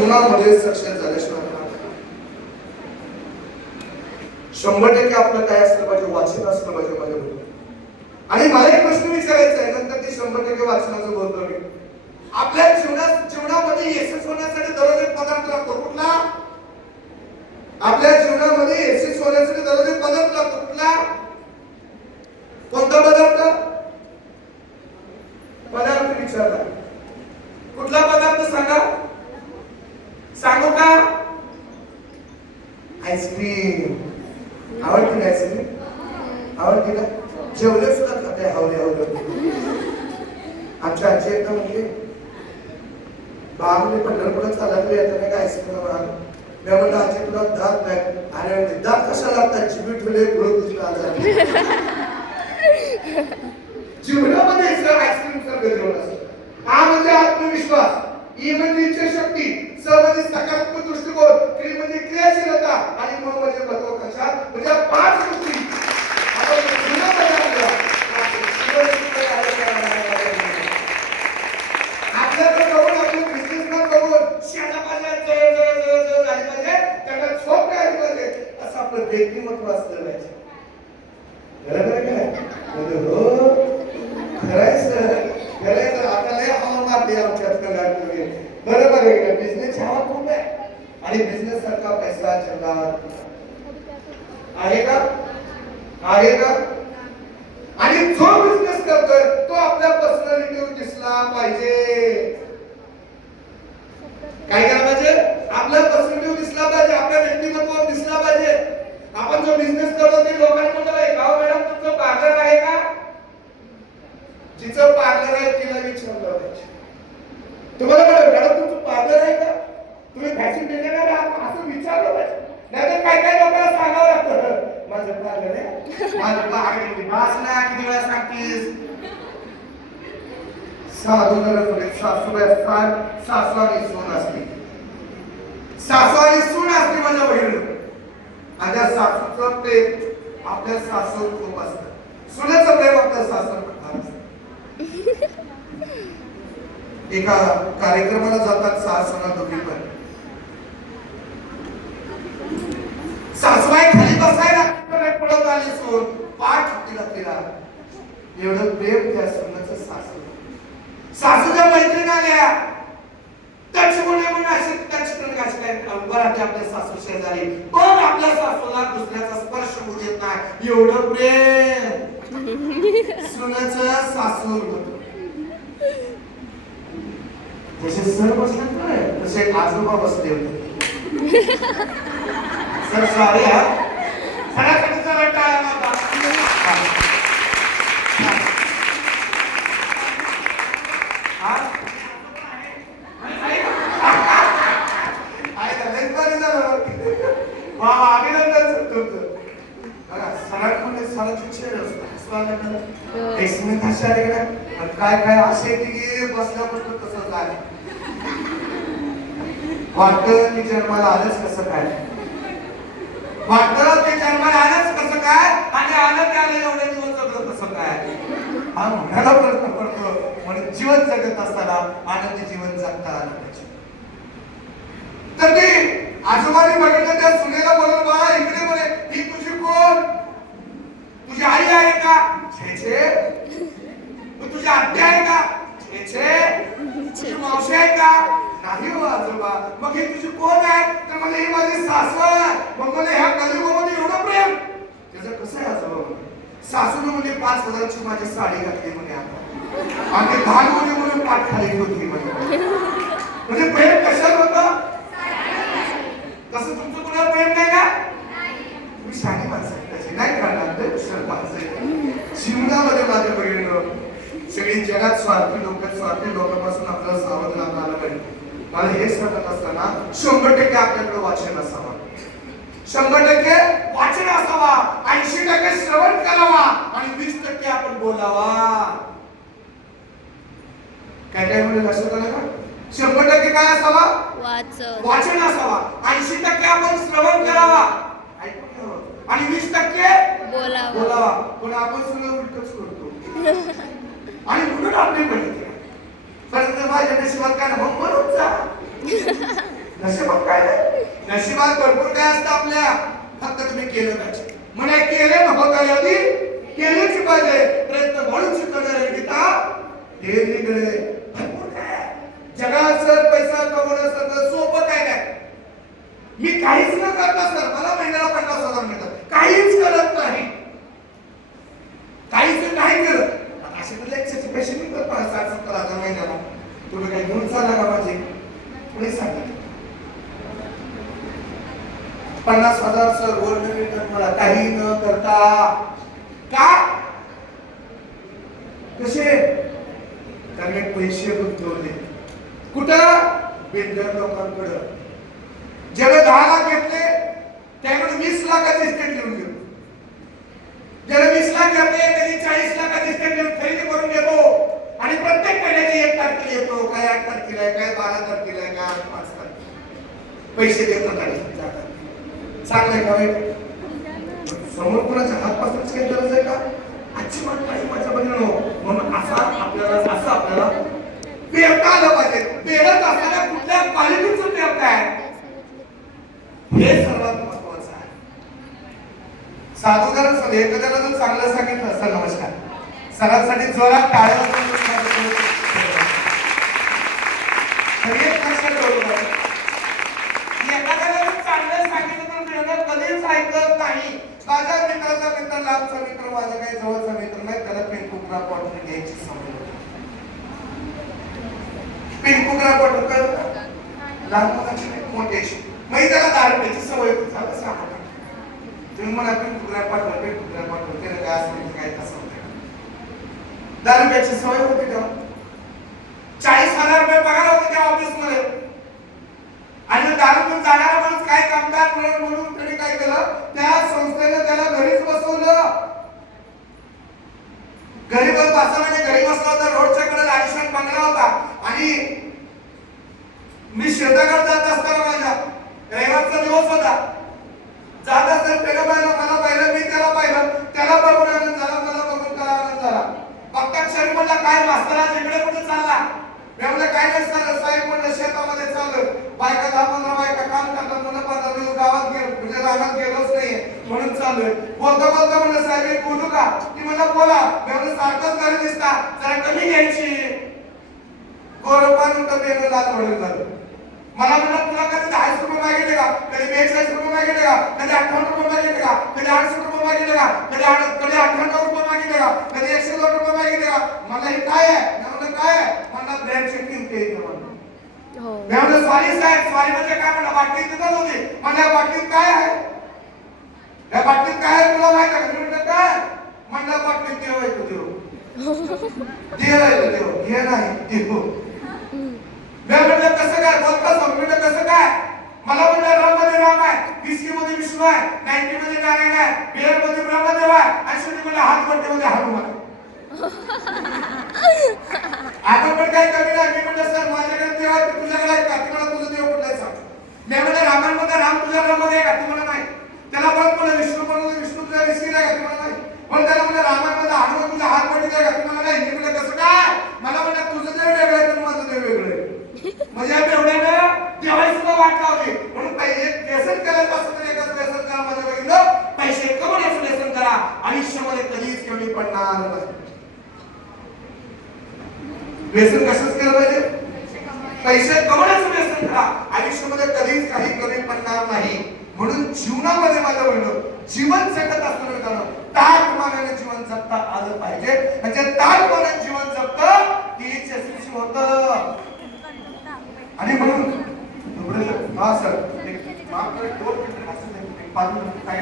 जीवनामध्ये सक्सेस झाल्याशिवाय 100% आपलं काय असलं पाहिजे, वाचन असलं पाहिजे माझ्या बरोबर. आणि मला एक प्रश्न विचारायचा आहे, नंतर ते 100% वाचनाचं बोलतो मी. आपल्या जीवनामध्ये यशस्वी होण्यासाठी दररोज एक पदार्थ लागतो. कुठला? आपल्या जीवनामध्ये यशस्वी होण्यासाठी दररोज एक पदार्थ लागतो. कुठला? कोणता पदार्थ? पदार्थ विचारला. कुठला पदार्थ सांगा? सांगू का? आईस्क्रीम. आवडते का आईस्क्रीम? आवडते का? जेवले सुद्धा खाते हवले. आमच्या आजी एकदा म्हणजे बाबूने पंढरपुरात चालत येताना का आईस्क्रीम आलं. मी म्हणलं आजी तुला दात नाही. अरे दात कशा लागतात? जिबी ठेवले पुढे तुझी आजार. जीवनामध्ये आईस्क्रीमचा गजर असतो. आ म्हणजे आत्मविश्वास, ई म्हणजे इच्छाशक्ती, स म्हणजे सकारात्मक दृष्टिकोन, क्री म्हणजे क्रियाशीलता आणि म म्हणजे महत्त्वाकांक्षा. म्हणजे 5 गोष्टी आपण जीवनामध्ये आपल्याला बघून आपले बिझनेसमॅन बघून शेता पाहिजे झाली पाहिजे, त्याला झोप नाही पाहिजे असं आपलं व्यक्तिमत्व असलं पाहिजे. बरोबर आहे काय? हो करायचं आता लय हवा मारली आमच्यात कलाकार. बरोबर आहे का? बिझनेस हवा खूप आहे आणि बिझनेस सारखा पैसा जगात आहे का? आहे का? आणि जो बिझनेस करतोय तो आपल्या पर्सनॅलिटीवर दिसला पाहिजे. काय करायला पाहिजे? आपल्या पर्सनॅलिटीवर दिसला पाहिजे, आपल्या व्यक्तिमत्वावर दिसला पाहिजे. आपण जो बिझनेस करतो ते लोकांनी म्हटलं गाव मॅडम तुमचं पार्लर आहे का? जिचं पार्लर आहे तिला विचारलं पाहिजे. तुम्हाला म्हटलं मॅडम तुमचं पार्लर आहे का? तुम्ही फॅशन डिझायनर आहात असं विचारलं पाहिजे. नाहीतर काय काय लोकांना सांगावं लागतं माझं पार्लर आहे, माझं पार्लर वाचना किती वेळा सांगतीस. साधू सासू आणि सून असते. सासू आणि सून असते माझ्या बहिणी. माझ्या सासूचं प्रेम आपल्या सासूवर खूप असतं. सुनेचं प्रेम आपल्या सासूवर फार असतं. एका कार्यक्रमाला जातात सासूना दोघी पण. सासूबाई खाली बसायला पडत आली सून पाठ तिला एवढं प्रेम त्या सुनेचं सासू. सासूच्या मैत्रीण आल्या टच म्हणून अशी टच बराठी आपल्या सासू शेजारी पण आपल्या सासूला दुसऱ्याचा स्पर्श होऊ देत नाही. एवढं प्रेम सुनेचं सासूवर होतं. जसे सर बसले ना तसे आजोबा बसले होते. सर सॉरी हा सरासाठी जरा टाळ्या मारा. काय काय असे की बसल्यापासून तसं काय वाटतं की जन्माला आलंच कसं काय, वाटतं की जन्माला आलंच कसं काय आणि आलं त्याला एवढे दिवस जगलं कसं काय. हा म्हणायला प्रश्न पडतो. म्हणून जीवन जगत असताना आनंदी जीवन जगता आलं पाहिजे. तर ती आजोबांनी बघितलं त्या सुनेला बोलून बाळा इकडे बोले ही तुझी कोण? तुझी आई आहे का? छे छे. तुझी आत्या आहे का? छे छे. तुझी मावशी आहे का? नाही हो आजोबा. मग ही तुझी कोण आहे? तर मला ही माझी सासू आहे. मग मला ह्या कलियुगामध्ये एवढं प्रेम त्याचं कसं आहे आजोबा? सासूने म्हणजे 5,000ची माझी साडी घातली म्हणे आता आणि 10 मुली म्हणून पाठ खाली होती म्हणजे प्रेम कशात होतं? तसं तुमचं कुणाला प्रेम नाही का? मी शाणी माणसं त्याची नाही करणार ते जीवनामध्ये माझ्या बहिणीनं सगळी जगात स्वार्थी लोकांपासून आपल्याला सावध राहणं आलं पाहिजे. मला हे सांगत असताना 100% आपल्याकडे वाचन असावं, 100% वाचन असावा, 80% श्रवण करावा आणि 20% आपण बोलावा. काय काय म्हणजे लक्षात आलं का? 100% काय असावा? वाचन असावा, 80% आपण श्रवण करावा ऐकून घ्यावं आणि 20% बोलावा. पण आपण सगळं उलटच करतो आणि म्हणून आपली बहिणी माझ्या नशिबात काय ना मग म्हणून जा नशिबात काय नाही, नशिबात भरपूर काय असतं आपल्या, फक्त तुम्ही केलं पाहिजे. म्हणे केले नको काय आधी केलेच पाहिजे, प्रयत्न म्हणून करणारे गीता हे निघले. भरपूर काय जगात सर पैसा कमवणं सगळं सोपं काय नाही. मी काहीच न करता सर मला महिन्याला 50,000 मिळतात, काहीच करत नाही, काहीच नाही करत. असे तर लेक्चरचे पैसे मिळतात 60-70,000 महिन्याला. तुम्ही काही घेऊन चाला का माझे कोणी सांगितलं? 50,000 सर वर मिळतात मला काही न करता. का कसे? कारण मी पैसे गुंतवले कुठं? बिल्डर लोकांकडे. ज्याला 10 लाख घेतले त्यामुळे 20 लाखाचे इस्टेट घेऊन गेलो. ज्याला 20 लाख घेतले त्याने 40 लाखाचे इस्टेट घेऊन खरेदी करून घेतो आणि प्रत्येक महिन्याची 1 तारखेला येतो, काय 8 तारखेला आहे, काय 12 तारखेला आहे, काय 5 तारखेला पैसे देतात आणि जातात. चांगलं का वाईट? समोर कोणाच्या हात पासूनच काही गरज आहे का? अजिबात नाही माझ्या बहिणीनो. म्हणून आपल्याला पेरता आलं पाहिजे. पेरत असताना कुठल्या क्वालिटीचं पेरताय हे सर्वात महत्वाचं आहे. साधूदार एखाद्याला जर चांगलं सांगितलं सर नमस्कार, सरांसाठी जोरात टाळ्या एखाद्याला चांगलं सांगितलं तर मिळणार कधीच ऐकत नाही. माझ्या मित्राचा मित्र, लांबचा मित्र, माझा काही जवळचा मित्र नाही, त्याला पिंकुग्राफ बॉटल घ्यायची सवय होती. पिंकुग्राफ बॉटल कळतं? लहान मुलाची मोठ्याची. मग त्याला दारूची सवय होती. झालं सामान तुम्ही म्हणा पिंकुग्राफ बॉटल त्याला काय असं काय तसं होतं. दारू प्यायची सवय होती तेव्हा. 40,000 रुपये पगार होते त्या ऑफिस मध्ये आणि दारू पिऊन जाणारा माणूस काय कामगार म्हणून त्याने काय केलं, त्या संस्थेने त्याला घरीच बसवलं. घरी बसवलं घरी बसला होता. रोडच्या कडे आलिशान बंगला होता आणि मी शेताकडे जात असताना माझ्या रविवारचा दिवस होता. जात असताना त्याला मला पाहिलं, मी त्याला पाहिलं, त्याला बघून आनंद झाला, मला बघून त्याला आनंद झाला. बघता क्षणी म्हणला काय मास्तर आज इकडे कुठे चालला? मी म्हणलं काय नाही सर साहेब म्हणलं शेतामध्ये चाललोय. बायका 10-15 बायका काम करतात म्हणलं 15 दिवस गावात गेलो म्हणजे रानात गेलोच नाहीये म्हणून चाललोय. बोलता बोलता म्हणलं साहेब एक बोलू का? ती म्हणलं बोला. मी म्हणलं सारखंच घरी दिसता, जरा कमी घ्यायची. गोरपान कमी लाल वडून झालं. मला म्हणलं तुला कधी 10 रुपये मागितले का, कधी 42 रुपये मागितले का, कधी 58 रुपये मागितले का, कधी 68 रुपये मागितले का, कधी 98 रुपये मागितले का, कधी 102 रुपये मागितले का? मला हे काय आहे? म्हणलं काय आहे? म्हणलं ब्रँड चेकिंग केली म्हणलं. मी म्हणलं सॉरी साहेब, सॉरी म्हणजे काय? म्हणलं बाटली तिथंच होती. म्हणलं बाटलीत काय आहे? या बाटलीत काय आहे तुला माहिती आहे? मी म्हणलं काय? म्हणलं बाटलीत देव आहे, तो देव देव आहे, तो देव हे नाही देव. मी म्हणलं कसं काय? बोलता समजलं कसं काय? मला म्हणलं राम मध्ये राम आहे, विस्की मध्ये विष्णू आहे, 90 मध्ये नारायण आहे, बियर मध्ये ब्रह्मदेव आहे आणि शेवटी मला हात मध्ये हनुमान आहे. आता पण काय कमी नाही. मी म्हणलं सर माझ्याकडे देव आहे, तुझ्याकडे आहे का? ती मला तुझं देव कुठला आहे सांग. मी म्हणलं रामांमध्ये राम तुझ्या ब्रह्ममध्ये आहे का? ती मला नाही. त्याला पण म्हणलं विष्णू तुझ्या विस्की आहे का? ती मला नाही. पण त्याला म्हणलं रामांमध्ये हनुमान तुझ्या हात मध्ये आहे का? ती मला नाही. मी म्हणलं कसं काय? मला म्हणलं तुझं देव वेगळं आहे तर माझं देव वेगळं आहे. म्हणजे एवढ्यानं देवाई सुद्धा वाट लावली. म्हणून पाहिजे व्यसन करायचं असं तर एकच व्यसन करा माझ्या बघितलं, पैसे कमवण्याचं व्यसन करा. आयुष्यामध्ये कधीच कमी पडणार नाही. व्यसन कशाच केलं पाहिजे? पैसे कमवण्याचं व्यसन करा. आयुष्यामध्ये कधीच काही कमी पडणार नाही. म्हणून जीवनामध्ये माझं म्हणणं जीवन जगत असताना मित्रांनो ताकमानाने जीवन जगता आलं पाहिजे. म्हणजे ताकमानाने जीवन जगतं तीच यशस्वी होतं. आणि म्हणून हा सर एक मात्र 2 मिनिट असं काय